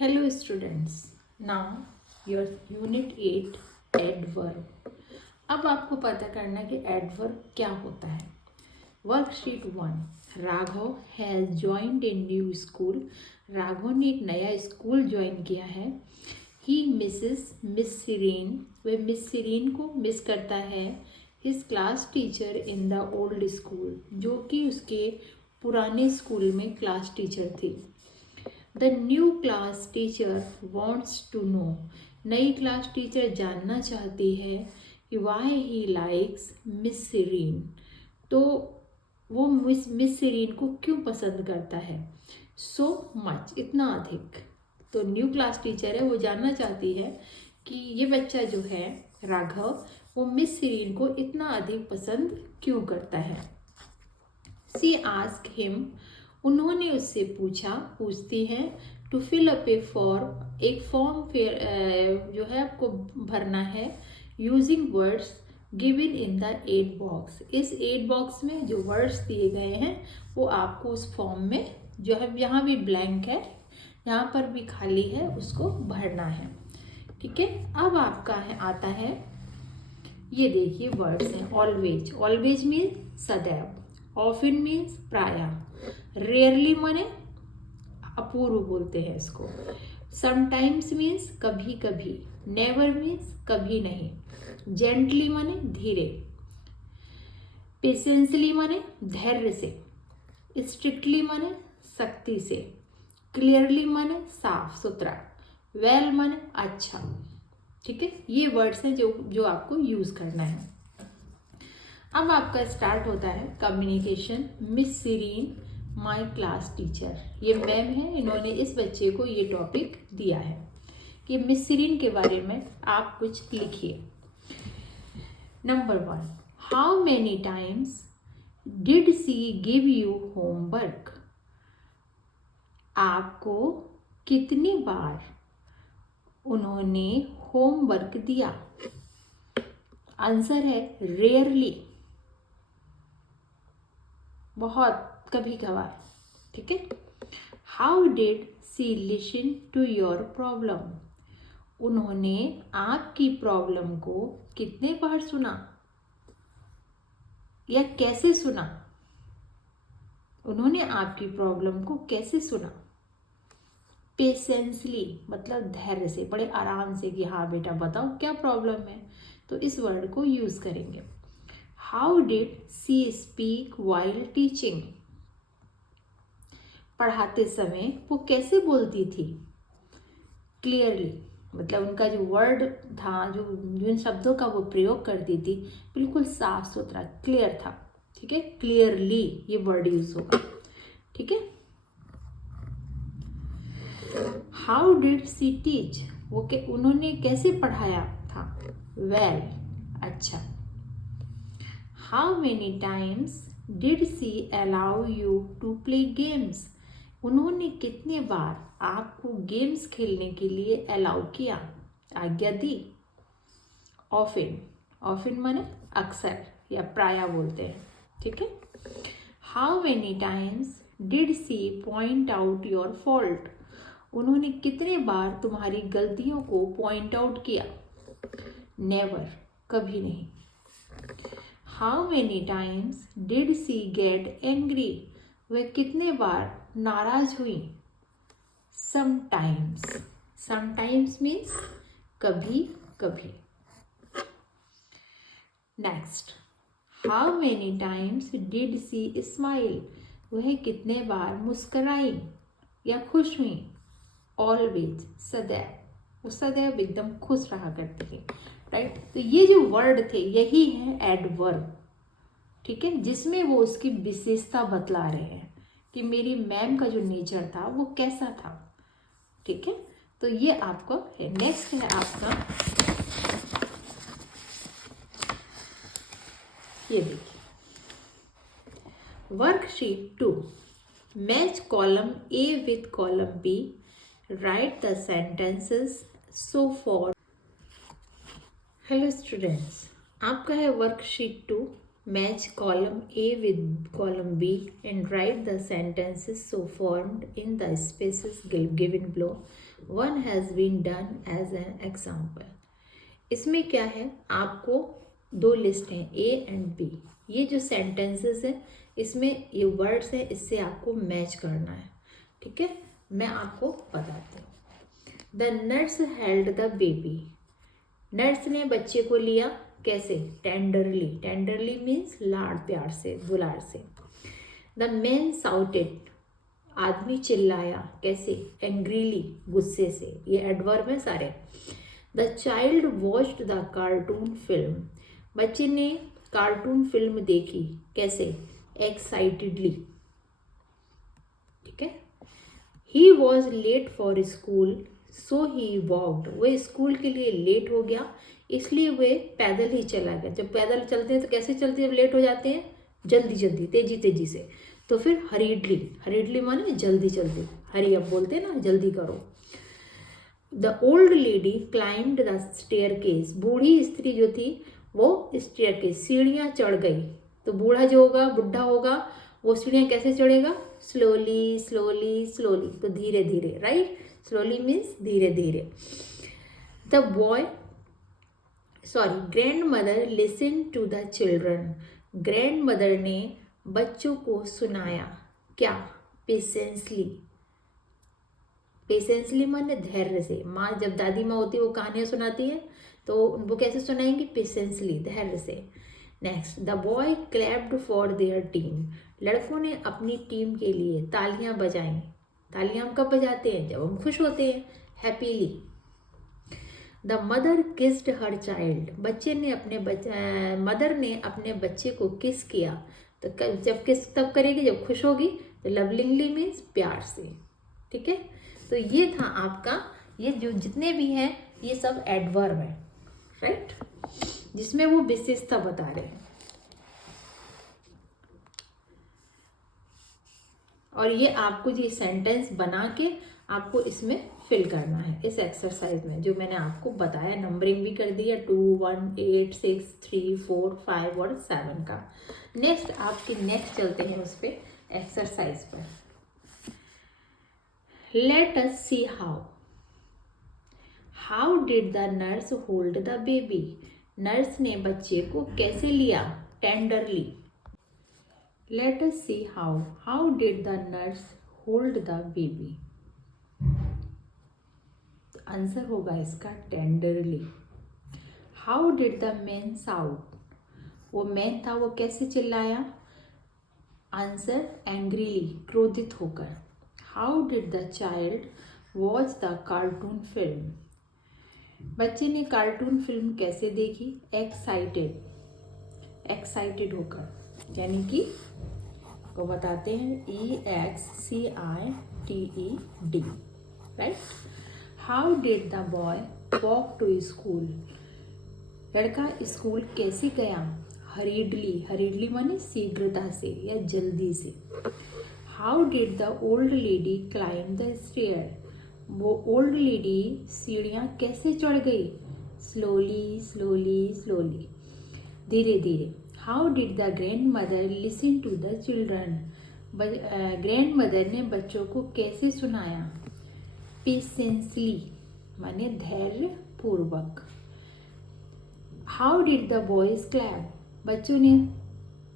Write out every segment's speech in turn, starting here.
Hello students, now your unit 8 adverb. अब आपको पता करना है कि adverb क्या होता है. Worksheet 1. Raghav has joined a new school. Raghav ने एक नया स्कूल ज्वाइन किया है. He misses miss Sireen. वह मिस सिरीन को मिस करता है. His class teacher in the old school, जो कि उसके पुराने स्कूल में क्लास टीचर थी. The new class teacher wants to know. नई क्लास टीचर जानना चाहती है कि why he likes miss Sireen. तो वो मिस सिरीन को क्यों पसंद करता है. सो मच, इतना अधिक. तो न्यू क्लास टीचर है, वो जानना चाहती है कि ये बच्चा जो है राघव, वो मिस सिरीन को इतना अधिक पसंद क्यों करता है. She ask him. उन्होंने उससे पूछती हैं to fill up a form. एक फॉर्म जो है आपको भरना है using words given in the 8 box. इस 8 बॉक्स में जो वर्ड्स दिए गए हैं वो आपको उस फॉर्म में जो है, यहाँ भी ब्लैंक है, यहाँ पर भी खाली है, उसको भरना है. ठीक है. अब आपका आता है, ये देखिए वर्ड्स हैं. ऑलवेज. ऑलवेज मीन्स सदैव. ऑफन मीन्स प्रायः. रेयरली माने अपूर्व बोलते हैं इसको. समटाइम्स मीन्स कभी कभी. नेवर मीन्स कभी नहीं. जेंटली माने धीरे. पेशेंसली माने धैर्य से. स्ट्रिक्टली माने सख्ती से. क्लियरली माने साफ सुथरा. वेल माने अच्छा. ठीक है. ये वर्ड्स हैं जो आपको यूज करना है. अब आपका स्टार्ट होता है communication. Miss Sireen my class teacher. ये मैम है, इन्होंने इस बच्चे को ये टॉपिक दिया है कि मिस सिरीन के बारे में आप कुछ लिखिए. Number 1. How many times did she give you homework. आपको कितनी बार उन्होंने होमवर्क दिया. आंसर है रेयरली, बहुत कभी कभार. ठीक है. How did she listen to your problem. उन्होंने आपकी प्रॉब्लम को कितने बार सुना या कैसे सुना. उन्होंने आपकी प्रॉब्लम को कैसे सुना. पेशेंसली मतलब धैर्य से, बड़े आराम से कि हाँ बेटा बताओ क्या प्रॉब्लम है. तो इस वर्ड को यूज करेंगे. How did she speak while teaching. पढ़ाते समय वो कैसे बोलती थी. क्लियरली मतलब उनका जो वर्ड था, जो जिन शब्दों का वो प्रयोग करती थी, बिल्कुल साफ सुथरा क्लियर था. ठीक है. क्लियरली ये वर्ड यूज होगा. ठीक है. How did she teach. वो उन्होंने कैसे पढ़ाया था. वेल अच्छा. How many times did she allow you to play games. उन्होंने कितने बार आपको गेम्स खेलने के लिए अलाउ किया, आज्ञा दी. ऑफन. ऑफन माने अक्सर या प्रायः बोलते हैं. ठीक है. How many times did she point out your fault. उन्होंने कितने बार तुम्हारी गलतियों को पॉइंट आउट किया. नेवर कभी नहीं. How many times did she get angry. वह कितने बार नाराज हुई. समटाइम्स. समटाइम्स मीन्स कभी कभी. Next. How many times did she smile. वह कितने बार मुस्कराई या खुश हुई. ऑलवेज सदैव. वो सदैव एकदम खुश रहा करती है. राइट. तो ये जो वर्ड थे यही है एडवर्ब. ठीक है. जिसमें वो उसकी विशेषता बतला रहे हैं कि मेरी मैम का जो नेचर था वो कैसा था. ठीक है. तो ये आपको है. नेक्स्ट है आपका, ये देखिए worksheet 2. Match column A with column B. Write the sentences so far. Hello students, आपका है worksheet 2. Match column A with column B and write the sentences so formed in the spaces given below. One has been done as an example. इसमें क्या है, आपको दो list हैं A and B. ये जो सेंटेंसेस है इसमें ये वर्ड्स है, इससे आपको मैच करना है. ठीक है, मैं आपको बताती हूँ. The nurse held the baby. Nurse ने बच्चे को लिया कैसे? टेंडरली. टेंडरली मीन्स लाड़ प्यार से, दुलार से. The man shouted. आदमी चिल्लाया कैसे? एंग्रीली, गुस्से से. ये एडवर्ब है सारे. The child watched the cartoon film. बच्चे ने कार्टून फिल्म देखी कैसे? एक्साइटेडली. ठीक है. He was late for school so he walked. वो स्कूल के लिए लेट हो गया इसलिए वे पैदल ही चला गया. जब पैदल चलते हैं तो कैसे चलते हैं? जब लेट हो जाते हैं जल्दी जल्दी, तेजी तेजी से. तो फिर हरीडली. हरीडली माने जल्दी जल्दी. हरी अप बोलते हैं ना, जल्दी करो. The old lady climbed the staircase. बूढ़ी स्त्री जो थी वो स्टेयरकेस, सीढ़ियाँ चढ़ गई. तो बूढ़ा जो होगा, बुढ़ा होगा, वो सीढ़ियाँ कैसे चढ़ेगा? Slowly slowly slowly. तो धीरे धीरे. राइट. स्लोली मीन्स धीरे धीरे. The boy grandmother listen to the children. Grandmother ने बच्चों को सुनाया क्या? पेशेंसली. पेशेंसली माने धैर्य से. माँ जब दादी माँ होती है वो कहानियाँ सुनाती है तो वो कैसे सुनाएंगी? पेशेंसली, धैर्य से. Next, the boy clapped for their team. लड़कों ने अपनी टीम के लिए तालियां बजाई. तालियां हम कब बजाते हैं? जब हम खुश होते हैं, happily. The mother kissed her child. Mother ने अपने बच्चे को किस किया. तो जब किस तब करेगी? जब खुश होगी. तो लवलिंगली मीन्स प्यार से. ठीक है. तो ये था आपका, ये जो जितने भी हैं ये सब एडवर्ब है. राइट, जिसमें वो विशेषता बता रहे हैं. और ये आपको ये सेंटेंस बना के आपको इसमें फिल करना है इस एक्सरसाइज में, जो मैंने आपको बताया. नंबरिंग भी कर दिया 2, 1, 8, 6, 3, 4, 5 और 7 का. नेक्स्ट आपके नेक्स्ट चलते हैं उस पर, एक्सरसाइज पर. Let us see how did the nurse hold the baby. Nurse ने बच्चे को कैसे लिया? Tenderly. Let us see how did the nurse hold the baby. Answer होगा इसका tenderly. How did the man shout. वो मैन था वो कैसे चिल्लाया? आंसर एंग्रीली, क्रोधित होकर. How did the child watch the cartoon film. बच्चे ने कार्टून फिल्म कैसे देखी? एक्साइटेड, एक्साइटेड होकर. यानी कि को बताते हैं EXCITED. Right. How did the boy walk to school. लड़का स्कूल कैसे गया? हरीडली. हरीडली माने शीघ्रता से या जल्दी से. How did the old lady climb the stair. वो ओल्ड लेडी सीढ़ियाँ कैसे चढ़ गई? स्लोली स्लोली स्लोली, धीरे धीरे. How did the grandmother listen to the children. Grandmother ने बच्चों को कैसे सुनाया? पेशेंसली माने धैर्य पूर्वक. How did the boys clap. बच्चों ने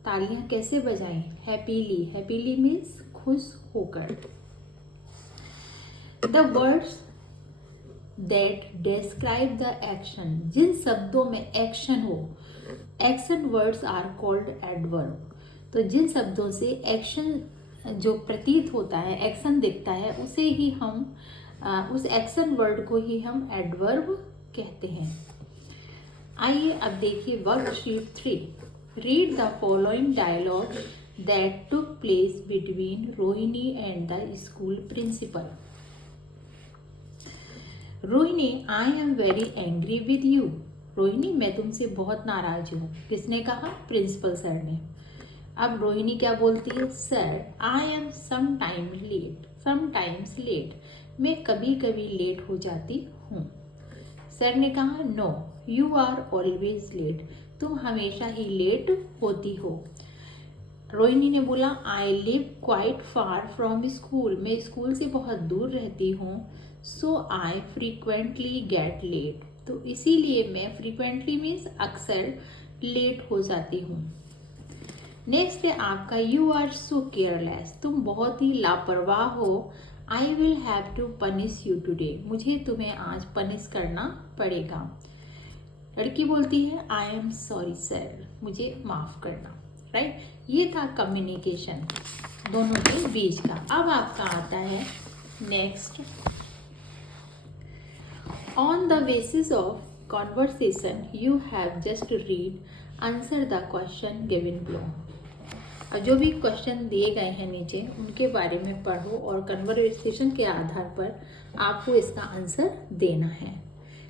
तालियां कैसे बजाई? हैप्पीली. हैप्पीली मीन्स खुश होकर. The words that describe the action. जिन शब्दों में एक्शन हो, action words are called adverb. तो जिन शब्दों से एक्शन जो प्रतीत होता है, एक्शन दिखता है, उसे ही हम उस एक्शन वर्ड को ही हम एडवर्ब कहते हैं. आइए अब देखिए worksheet 3. Read the following dialogue that took place between Rohini and the school principal. Rohini, I am very angry with you. Rohini, मैं तुमसे बहुत नाराज हूँ. किसने कहा? प्रिंसिपल सर ने. अब रोहिणी क्या बोलती है? Sir, I am sometimes late. मैं कभी कभी लेट हो जाती हूँ. सर ने कहा no, you are always late. तुम हमेशा ही लेट होती हो। रोहिणी ने बोला, I live quite far from school, मैं स्कूल से बहुत दूर रहती हूँ। So I frequently get late, तो इसीलिए मैं फ्रीक्वेंटली मीन्स अक्सर लेट हो जाती हूँ। नेक्स्ट है आपका, यू आर सो केयरलेस, तुम बहुत ही लापरवाह हो। I will have to punish you today, मुझे तुम्हें आज पनिश करना पड़ेगा। लड़की बोलती है, आई एम सॉरी सर, मुझे माफ़ करना। राइट, ये था कम्युनिकेशन दोनों के बीच का। अब आपका आता है next, on the basis of conversation you have just read, answer the question given below. अब जो भी क्वेश्चन दिए गए हैं नीचे उनके बारे में पढ़ो और कन्वर्सेशन के आधार पर आपको इसका आंसर देना है।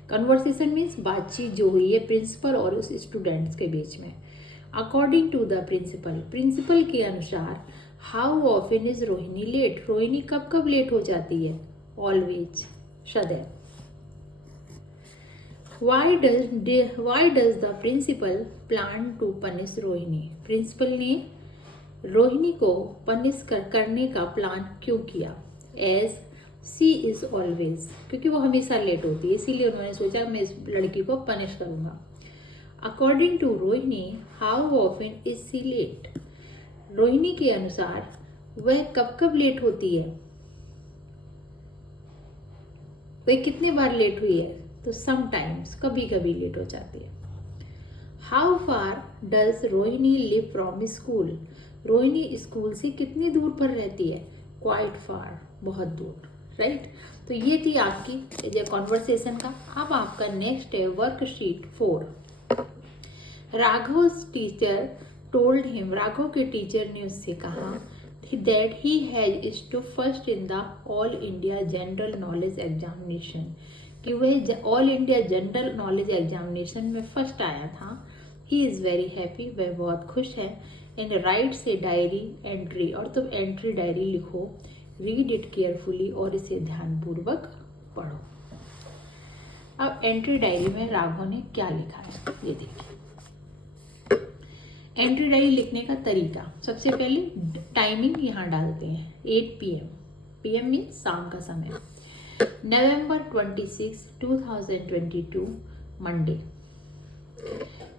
कन्वर्सेशन मीन्स बातचीत जो हुई है प्रिंसिपल और उस स्टूडेंट्स के बीच में। According to the principal, principal के अनुसार, how often is Rohini late, Rohini कब कब लेट हो जाती है? ऑलवेज, सदैव। Why does the principal plan to punish Rohini, principal ने रोहिणी को पनिश करने का प्लान क्यों किया? एज सी इज ऑलवेज, क्योंकि वो हमेशा लेट होती है, इसीलिए उन्होंने सोचा मैं इस लड़की को पनिश करूंगा। According to Rohini, how often is she late, Rohini के अनुसार वह कब कब लेट होती है, वह कितने बार लेट हुई है? तो समटाइम्स, कभी कभी लेट हो जाती है। How far does Rohini live from school, Rohini school से कितनी दूर पर रहती है? क्वाइट फार, बहुत दूर। राइट, तो ये थी आपकी कॉन्वर्सेशन का। अब आपका नेक्स्ट है worksheet 4। Raghav teacher told him, Raghav के टीचर ने उससे कहा that he has to first in the all India general knowledge examination, कि वह all India general knowledge examination में फर्स्ट आया था। ही इज़ वेरी हैप्पी, वह बहुत खुश है। एंड राइट से डायरी एंट्री, और तुम एंट्री डायरी लिखो। रीड इट केयरफुली, और इसे ध्यानपूर्वक पढ़ो। अब एंट्री डायरी में राघव ने क्या लिखा है ये देखिए। एंट्री डायरी लिखने का तरीका, सबसे पहले टाइमिंग यहाँ डालते हैं 8 PM, PM मीन्स शाम का समय। November 26, 2022, Monday.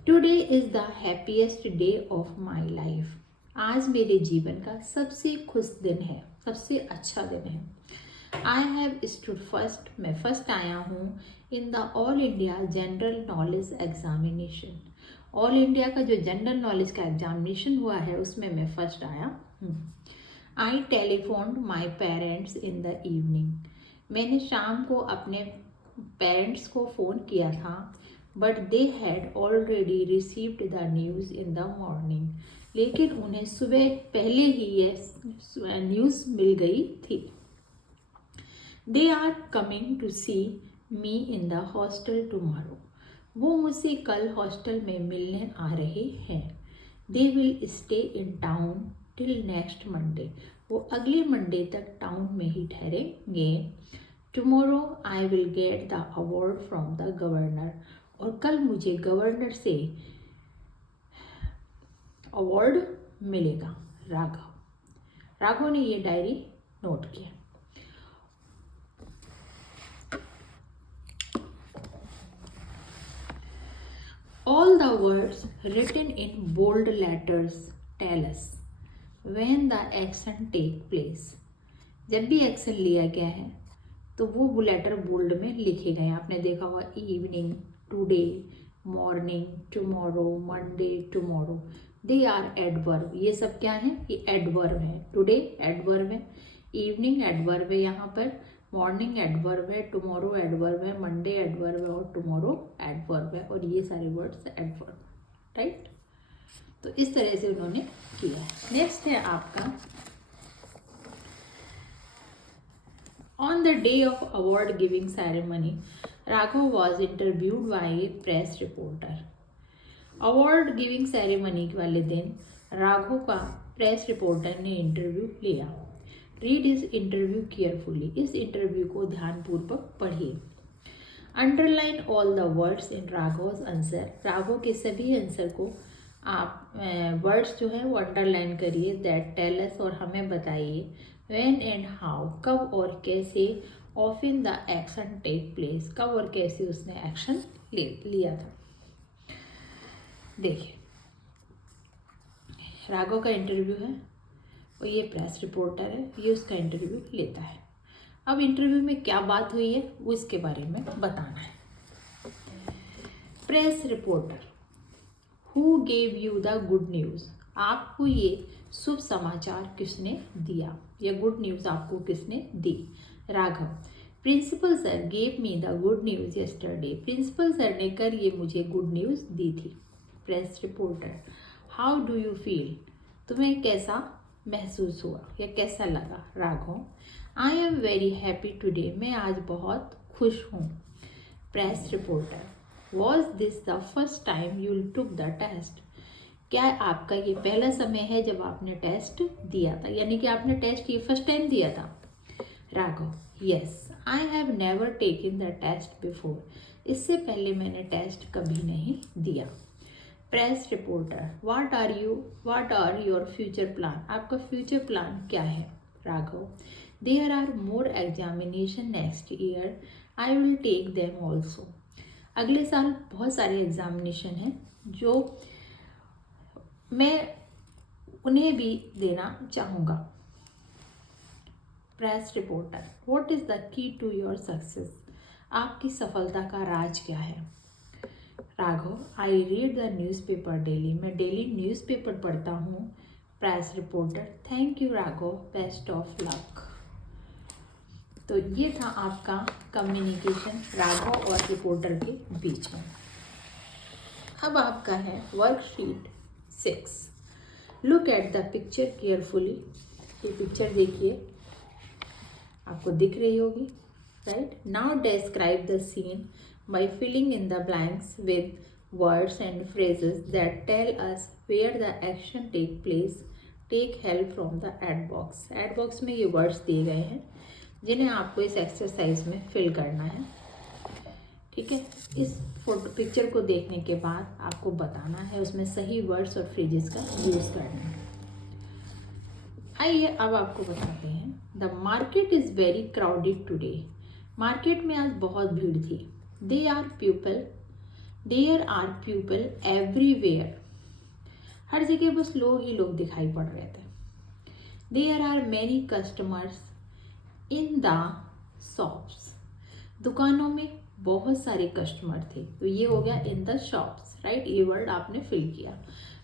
Today is the happiest day of my life. आज मेरे जीवन का सबसे खुश दिन है, सबसे अच्छा दिन है। I have stood first, मैं फर्स्ट आया हूँ in the All India General Knowledge Examination. All India का जो जनरल नॉलेज का एग्जामिनेशन हुआ है उसमें मैं फर्स्ट आया हूँ। I telephoned my parents in the evening. मैंने शाम को अपने पेरेंट्स को फ़ोन किया था। But they had already received the news in the morning, लेकिन उन्हें सुबह पहले ही ये न्यूज़ मिल गई थी। They are coming to see me in the hostel tomorrow, वो मुझसे कल हॉस्टल में मिलने आ रहे हैं। They will stay in town till next Monday, वो अगले मंडे तक टाउन में ही ठहरेंगे। Tomorrow I will get the award from the governor, और कल मुझे गवर्नर से अवार्ड मिलेगा। राघव ने ये डायरी नोट किया। All the words written in bold letters tell us when the action take place. जब भी एक्शन लिया गया है तो वो लेटर बोल्ड में लिखे गए हैं। आपने देखा होगा evening, today, morning, tomorrow, Monday, tomorrow. They are adverb, ये सब क्या है? ये एडवर्ब है। टुडे एडवर्ब है, इवनिंग एडवर्ब है, यहाँ पर मॉर्निंग एडवर्ब है, टुमारो एडवर्ब है, मंडे एडवर्ब है और टुमारो एडवर्ब है, और ये सारे वर्ड्स एडवर्ब। राइट, तो इस तरह से उन्होंने किया है। नेक्स्ट है आपका, on the day of award giving ceremony Raghav was interviewed by a press reporter. Award giving ceremony वाले दिन राघव का प्रेस रिपोर्टर ने इंटरव्यू लिया। रीड इस इंटरव्यू केयरफुली, इस इंटरव्यू को ध्यानपूर्वक पढ़िए। Underline all the words in Raghav's answer. Raghav के सभी आंसर को आप वर्ड्स जो है वो अंडरलाइन करिए। दैट टेल अस, और हमें बताइए। व्हेन एंड हाउ, कब और कैसे। Often the action take place, कब और कैसे उसने एक्शन लिया था। देखिए राघव का इंटरव्यू है और ये प्रेस रिपोर्टर है, ये उसका इंटरव्यू लेता है। अब इंटरव्यू में क्या बात हुई है वो इसके बारे में बताना है। Press reporter, who gave you the good news, आपको ये शुभ समाचार किसने दिया या गुड न्यूज़ आपको किसने दी। Raghav, principal sir gave me the good news yesterday, principal sir ने कल ये मुझे गुड न्यूज़ दी थी। Press reporter, how do you feel, तुम्हें कैसा महसूस हुआ या कैसा लगा। Raghav, I am very happy today, मैं आज बहुत खुश हूँ। Press reporter, was this the first time you took the test, क्या आपका ये पहला समय है जब आपने टेस्ट दिया था, यानी कि आपने टेस्ट ये फर्स्ट टाइम दिया था। Raghav, yes, I have never taken the test before, इससे पहले मैंने टेस्ट कभी नहीं दिया। Press reporter, what are your future plan, आपका फ्यूचर प्लान क्या है। Raghav, there are more examination next year, I will take them also, अगले साल बहुत सारे एग्जामिनेशन हैं जो मैं उन्हें भी देना चाहूँगा। Press reporter, what is the key to your success, आपकी सफलता का राज क्या है। Raghav, I read the newspaper daily, मैं डेली न्यूज़पेपर पढ़ता हूँ। Press reporter, thank you Raghav, best of luck. तो ये था आपका कम्युनिकेशन राघव और रिपोर्टर के बीच में। अब आपका है worksheet 6। Look at the picture carefully, ये पिक्चर देखिए, आपको दिख रही होगी, right. Now describe the scene by filling in the blanks with words and phrases that tell us where the action take place. Take help from the add box. Add box में ये words दिए गए हैं जिन्हें आपको इस exercise में fill करना है, ठीक है। इस फोटो पिक्चर को देखने के बाद आपको बताना है, उसमें सही वर्ड्स और फ्रेजेस का यूज़ करना है। आइए अब आपको बताते हैं। The market is very crowded today, market में आज बहुत भीड़ थी। There are people everywhere, हर जगह बस लोग ही लोग दिखाई पड़ रहे थे। There are many customers in the shops, दुकानों में बहुत सारे कस्टमर थे, तो ये हो गया in the shops, राइट, ये वर्ड आपने फिल किया।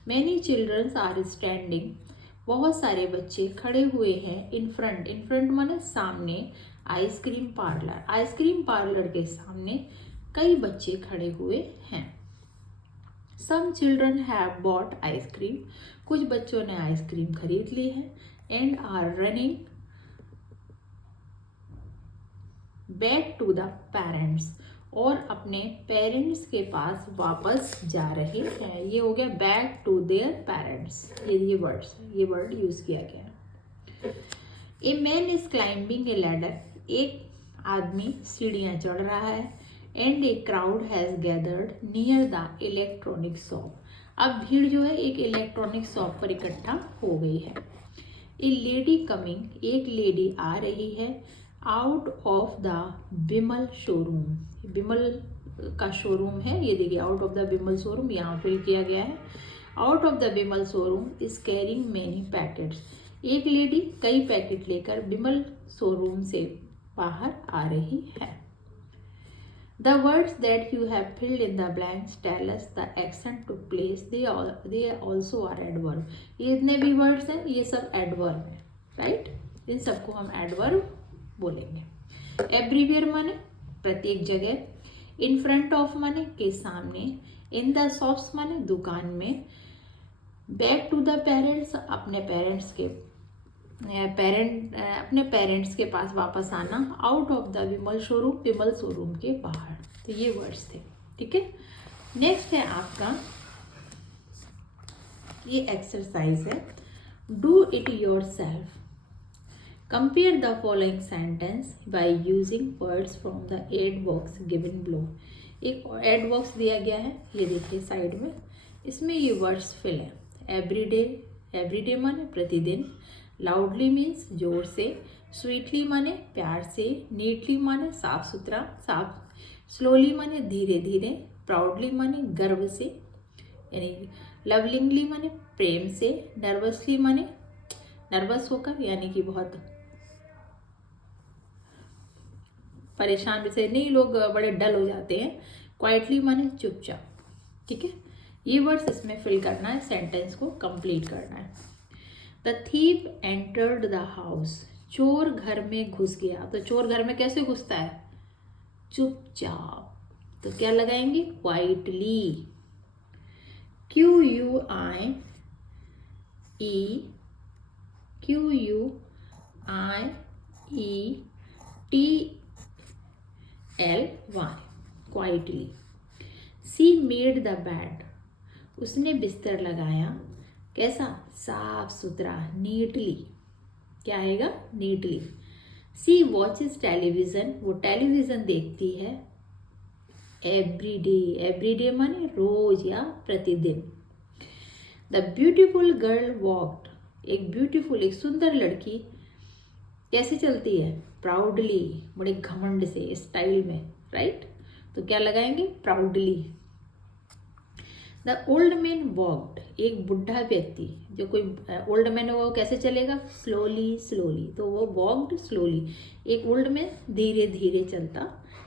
Many children are standing, बहुत सारे बच्चे खड़े हुए हैं। in front माने सामने। आइसक्रीम पार्लर के सामने कई बच्चे खड़े हुए हैं। Some children have bought ice cream, कुछ बच्चों ने आइसक्रीम खरीद ली है। and are running back to the parents, और अपने पेरेंट्स के पास वापस जा रहे हैं। ये हो गया बैक टू देयर पेरेंट्स, ये वर्ड यूज किया गया। A man is climbing A ladder, एक आदमी सीढ़ियाँ चढ़ रहा है। And a crowd has gathered near the electronic shop, अब भीड़ जो है एक इलेक्ट्रॉनिक शॉप पर इकट्ठा हो गई है। ए लेडी कमिंग, एक लेडी आ रही है। Out of the Bimal showroom, Bimal का शोरूम है, ये देखिए out of the Bimal showroom यहाँ फिल किया गया है। Out of the Bimal showroom is carrying many packets, एक लेडी कई पैकेट लेकर बिमल शोरूम से बाहर आ रही है। The words that you have filled in the blanks tell us the action took place. They also are adverb. ये इतने भी words हैं, ये सब adverb हैं, right? इन सबको हम adverb बोलेंगे। Everywhere माने प्रत्येक जगह, in front of माने के सामने, in the shops माने दुकान में, back to the parents अपने पेरेंट्स के पास वापस आना, out of the Vimal showroom के बाहर। तो ये वर्ड्स थे, ठीक है। नेक्स्ट है आपका ये एक्सरसाइज है, do it your self, compare the following sentence by using words from the aid box given below. एक एड बॉक्स दिया गया है, ये देखिए साइड में, इसमें ये वर्ड्स फिल है। एवरीडे, एवरीडे माने प्रतिदिन, लाउडली मीन्स जोर से, स्वीटली माने प्यार से, नीटली माने साफ सुथरा साफ, स्लोली माने धीरे धीरे, प्राउडली माने गर्व से, यानी लवलिंगली माने प्रेम से, नर्वसली माने नर्वस होकर यानी कि बहुत परेशान से नहीं, लोग बड़े डल हो जाते हैं। क्वाइटली माने चुपचाप। ठीक है, ये वर्ड्स इसमें फिल करना है, सेंटेंस को कंप्लीट करना है। The thief entered the house, चोर घर में घुस गया। तो चोर घर में कैसे घुसता है? चुपचाप। तो क्या लगाएंगे? Quietly. Q U I E, Q U I E T L Y, quietly. She made the bed, उसने बिस्तर लगाया। कैसा? साफ सुथरा, नीटली। क्या आएगा? नीटली। सी वॉचेस टेलीविज़न, वो टेलीविज़न देखती है। एवरी डे, एवरी डे माने रोज या प्रतिदिन। द ब्यूटिफुल गर्ल वॉक्ड, एक ब्यूटीफुल, एक सुंदर लड़की कैसे चलती है? प्राउडली, बड़े घमंड से, स्टाइल में, राइट। तो क्या लगाएंगे? Proudly. The old man walked, एक बुढ़ा व्यक्ति, जो कोई ओल्ड मैन है वो कैसे चलेगा? Slowly slowly. तो वो वॉक्ड स्लोली, एक ओल्ड मैन धीरे धीरे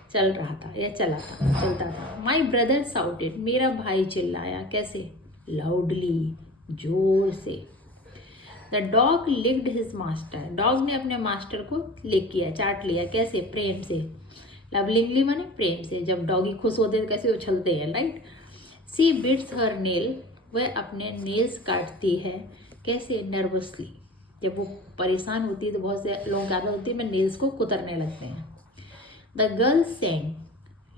चल रहा था या चलता था। माई ब्रदर साउटेड, मेरा भाई चिल्लाया। कैसे? लाउडली, जोर से। The dog licked his master, dog ने अपने मास्टर को लिक किया, चाट लिया। कैसे? प्रेम से। लवलिंगली माने प्रेम से। जब डॉगी खुश होते हैं कैसे उछलते हैं, राइट। सी बिट्स हर नेल, वह अपने नेल्स काटती है। कैसे? नर्वसली। जब वो परेशान होती है तो बहुत से लोग ज़्यादा होती है, मैं नेल्स को कुतरने लगते हैं। द गर्ल सेंग,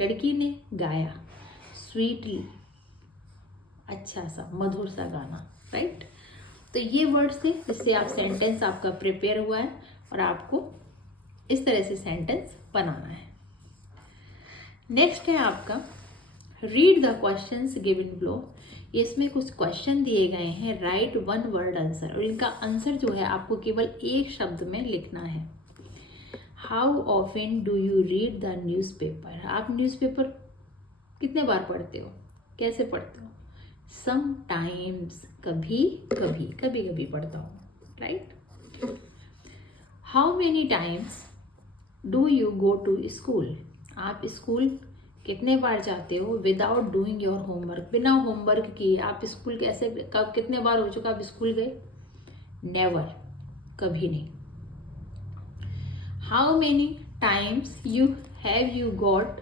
लड़की ने गाया। स्वीटली, अच्छा सा मधुर सा गाना, राइट। तो ये वर्ड्स थे जिससे आप सेंटेंस आपका प्रिपेयर हुआ है और आपको इस तरह से सेंटेंस बनाना है। नेक्स्ट है आपका read the questions given below. इसमें कुछ क्वेश्चन दिए गए हैं, राइट वन वर्ड आंसर, और इनका आंसर जो है आपको केवल एक शब्द में लिखना है। How often do you read the newspaper, आप न्यूज़पेपर कितने बार पढ़ते हो? कैसे पढ़ते हो? समटाइम्स, कभी कभी पढ़ता हूँ, right. How many times do you go to school, आप स्कूल कितने बार जाते हो? विदाउट डूइंग योर होमवर्क, बिना होमवर्क किए आप स्कूल कैसे, कब, कितने बार हो चुका आप स्कूल गए? नेवर, कभी नहीं। How many times have you got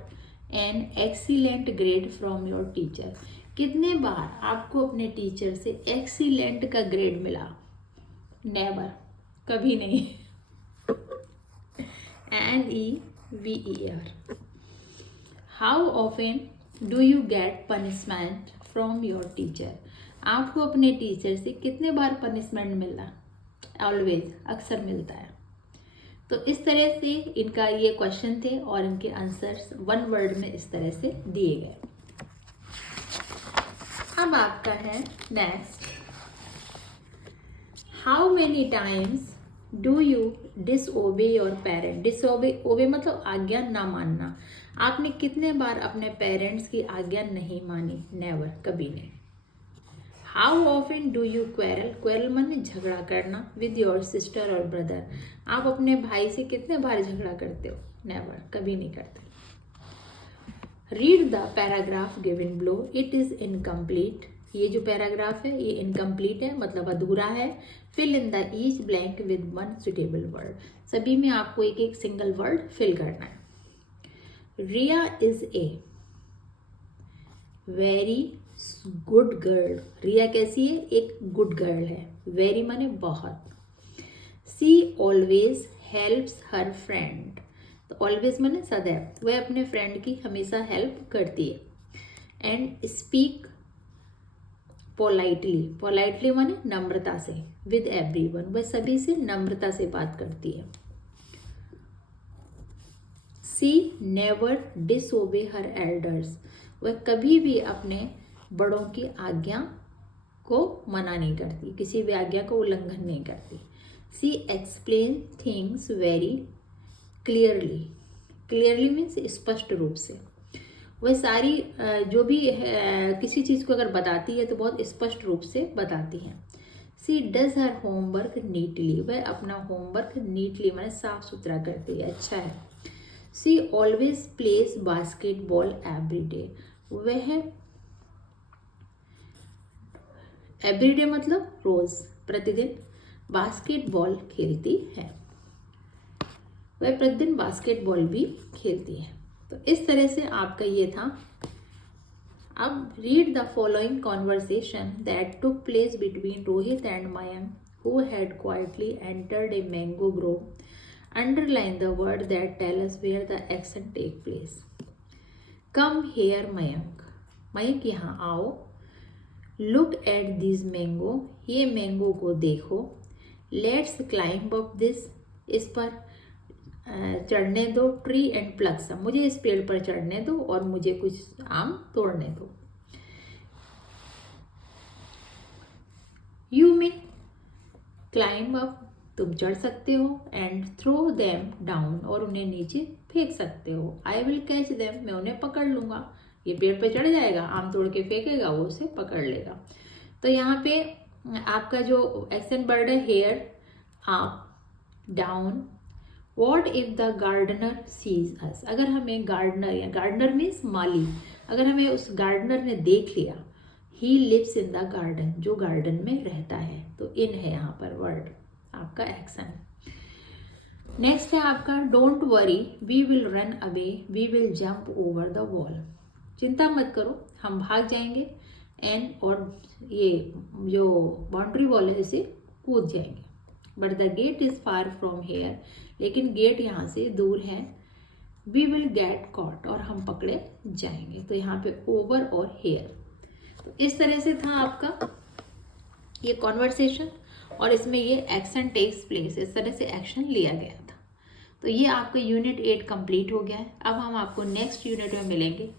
an excellent grade from your teacher, कितने बार आपको अपने टीचर से एक्सीलेंट का ग्रेड मिला? नेवर, कभी नहीं। NEVER। How often do you get punishment from your teacher, आपको अपने टीचर से कितने बार पनिशमेंट मिला? ऑलवेज, अक्सर मिलता है। तो इस तरह से इनका ये क्वेश्चन थे और इनके आंसर्स वन वर्ड में इस तरह से दिए गए। अब आपका है next, how many times do you disobey your parent, disobey मतलब आज्ञा ना मानना, आपने कितने बार अपने पेरेंट्स की आज्ञा नहीं मानी? नेवर, कभी नहीं। How often do you quarrel, quarrel माने झगड़ा करना, विद योर सिस्टर और ब्रदर, आप अपने भाई से कितने बार झगड़ा करते हो? नेवर, कभी नहीं करते। Read the paragraph given below, it is incomplete, ये जो पैराग्राफ है ये इनकम्प्लीट है, मतलब अधूरा है। Fill in the each blank with one suitable word, सभी में आपको एक एक सिंगल वर्ड फिल करना है। Riya is a very good girl, Riya कैसी है? एक गुड गर्ल है। वेरी माने बहुत। She always helps her friend, तो ऑलवेज माने सदैव, वह अपने फ्रेंड की हमेशा हेल्प करती है। एंड स्पीक पोलाइटली माने नम्रता से, विद एवरीवन, वह सभी से नम्रता से बात करती है। सी नेवर डिसओबे हर एल्डर्स, वह कभी भी अपने बड़ों की आज्ञा को मना नहीं करती, किसी भी आज्ञा को उल्लंघन नहीं करती। She explain things very clearly, clearly means स्पष्ट रूप से, वह सारी जो भी किसी चीज़ को अगर बताती है तो बहुत स्पष्ट रूप से बताती हैं। सी डज हर होमवर्क नीटली, वह अपना होमवर्क नीटली माने साफ सुथरा करती है, अच्छा है। She always plays basketball every day, वह एवरीडे मतलब रोज, प्रतिदिन बास्केटबॉल खेलती है, वह प्रतिदिन बास्केटबॉल भी खेलती है। तो इस तरह से आपका ये था। अब read the following conversation that took place between Rohit and Mayank who had quietly entered a mango grove. Underline the word that tell us where the action take place. Come here Mayank, Mayank यहाँ आओ। लुक एट दिस मैंगो, ये mango को देखो। Let's climb up this, इस पर चढ़ने दो। Tree and plug सम, मुझे इस पेड़ पर चढ़ने दो और मुझे कुछ आम तोड़ने दो। यू मे क्लाइंब अप, तुम चढ़ सकते हो। एंड थ्रो देम डाउन, और उन्हें नीचे फेंक सकते हो। आई विल कैच देम, मैं उन्हें पकड़ लूँगा। ये पेड़ पे चढ़ जाएगा, आम तोड़ के फेंकेगा, वो उसे पकड़ लेगा। तो यहाँ पे आपका जो एक्सेंट वर्ड है here, up, down. What if the gardener sees us, अगर हमें गार्डनर, या गार्डनर मीन्स माली, अगर हमें उस गार्डनर ने देख लिया। He lives in the garden, जो गार्डन में रहता है, तो इन है यहाँ पर वर्ड आपका एक्शन। नेक्स्ट है आपका don't worry we will run away, we will jump over the wall, चिंता मत करो हम भाग जाएंगे, एंड और ये जो बाउंड्री वॉल है इसे कूद जाएंगे। But the gate is far from here, लेकिन गेट यहाँ से दूर है। वी विल गेट कॉट, और हम पकड़े जाएंगे। तो यहाँ पे ओवर और हेयर। तो इस तरह से था आपका ये कॉन्वर्सेशन, और इसमें ये एक्शन टेक्स प्लेस, इस तरह से एक्शन लिया गया था। तो ये आपका यूनिट 8 कंप्लीट हो गया है। अब हम आपको नेक्स्ट यूनिट में मिलेंगे।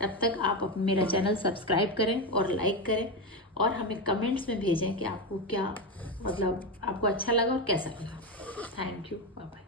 तब तक आप मेरा चैनल सब्सक्राइब करें और लाइक करें, और हमें कमेंट्स में भेजें कि आपको क्या, मतलब आपको अच्छा लगा और कैसा लगा। Thank you, bye bye.